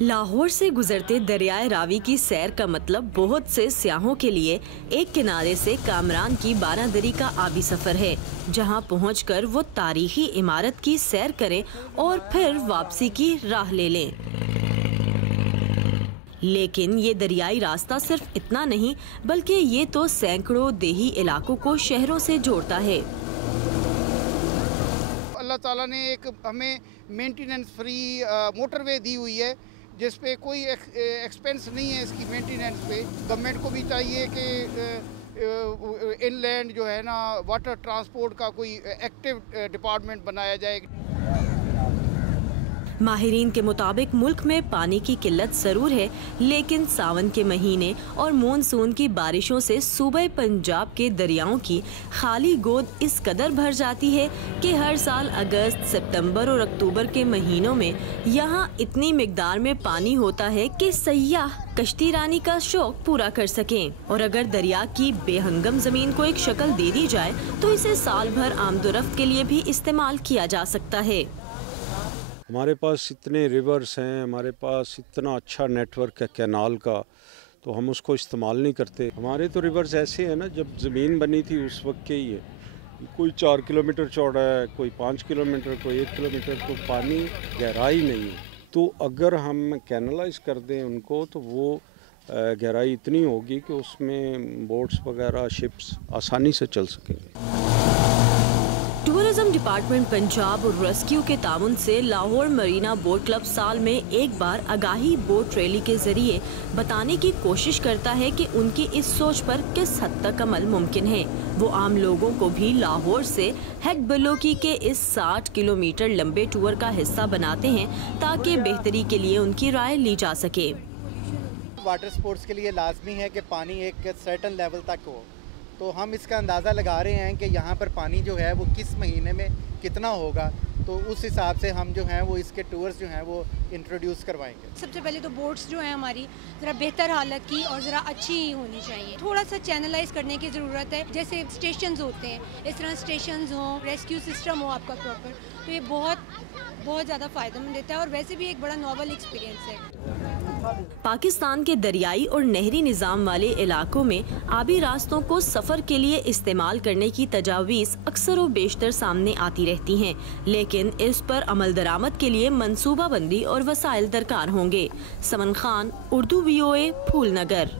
लाहौर से गुजरते दरियाए रावी की सैर का मतलब बहुत से सियाहों के लिए एक किनारे से कामरान की बारादरी का आबी सफर है, जहां पहुंचकर वो तारीखी इमारत की सैर करें और फिर वापसी की राह ले लें। लेकिन ये दरियाई रास्ता सिर्फ इतना नहीं, बल्कि ये तो सैकड़ों देही इलाकों को शहरों से जोड़ता है। अल्लाह ताला ने एक हमें मेंटेनेंस फ्री मोटरवे दी हुई है, जिस पे कोई एक्सपेंस नहीं है इसकी मेंटेनेंस पे। गवर्नमेंट को भी चाहिए कि इनलैंड जो है ना वाटर ट्रांसपोर्ट का कोई एक्टिव डिपार्टमेंट बनाया जाए। माहिरीन के मुताबिक मुल्क में पानी की किल्लत जरूर है, लेकिन सावन के महीने और मानसून की बारिशों से सूबे पंजाब के दरियाओं की खाली गोद इस कदर भर जाती है कि हर साल अगस्त, सितंबर और अक्टूबर के महीनों में यहाँ इतनी मिकदार में पानी होता है कि सयाह कश्ती रानी का शौक पूरा कर सकें। और अगर दरिया की बेहंगम जमीन को एक शक्ल दे दी जाए तो इसे साल भर आमदोरफ्त के लिए भी इस्तेमाल किया जा सकता है। हमारे पास इतने रिवर्स हैं, हमारे पास इतना अच्छा नेटवर्क है कैनाल का, तो हम उसको इस्तेमाल नहीं करते। हमारे तो रिवर्स ऐसे हैं ना, जब ज़मीन बनी थी उस वक्त के ही है। कोई 4 किलोमीटर चौड़ा है, कोई 5 किलोमीटर, कोई 1 किलोमीटर, तो पानी गहराई नहीं है। तो अगर हम कैनलाइज कर दें उनको तो वो गहराई इतनी होगी कि उसमें बोट्स वगैरह, शिप्स आसानी से चल सकेंगे। टूरिज्म डिपार्टमेंट पंजाब और रेस्क्यू के ताउन से लाहौर मरीना बोट क्लब साल में एक बार आगाही बोट रैली के जरिए बताने की कोशिश करता है कि उनकी इस सोच पर किस हद तक अमल मुमकिन है। वो आम लोगों को भी लाहौर से हेड बलोकी के इस 60 किलोमीटर लंबे टूर का हिस्सा बनाते हैं, ताकि बेहतरी के लिए उनकी राय ली जा सके। वाटर स्पोर्ट्स के लिए लाजमी है कि पानी एक सर्टन लेवल तक हो, तो हम इसका अंदाज़ा लगा रहे हैं कि यहाँ पर पानी जो है वो किस महीने में कितना होगा, तो उस हिसाब से हम जो हैं वो इसके टूर्स जो हैं वो इंट्रोड्यूस करवाएंगे। सबसे पहले तो बोट्स जो हैं हमारी ज़रा बेहतर हालत की और ज़रा अच्छी होनी चाहिए। थोड़ा सा चैनलाइज करने की ज़रूरत है, जैसे स्टेशंस होते हैं इस तरह स्टेशंस हों, रेस्क्यू सिस्टम हो आपका प्रॉपर, तो ये बहुत ज़्यादा फ़ायदेमंद देता है और वैसे भी एक बड़ा नॉवल एक्सपीरियंस है। पाकिस्तान के दरियाई और नहरी निज़ाम वाले इलाकों में आबी रास्तों को सफ़र के लिए इस्तेमाल करने की तजावीज़ अक्सर व बेशतर सामने आती रहती हैं, लेकिन इस पर अमल दरामद के लिए मनसूबा बंदी और वसाइल दरकार होंगे। समन खान, उर्दू VOA, फूलनगर।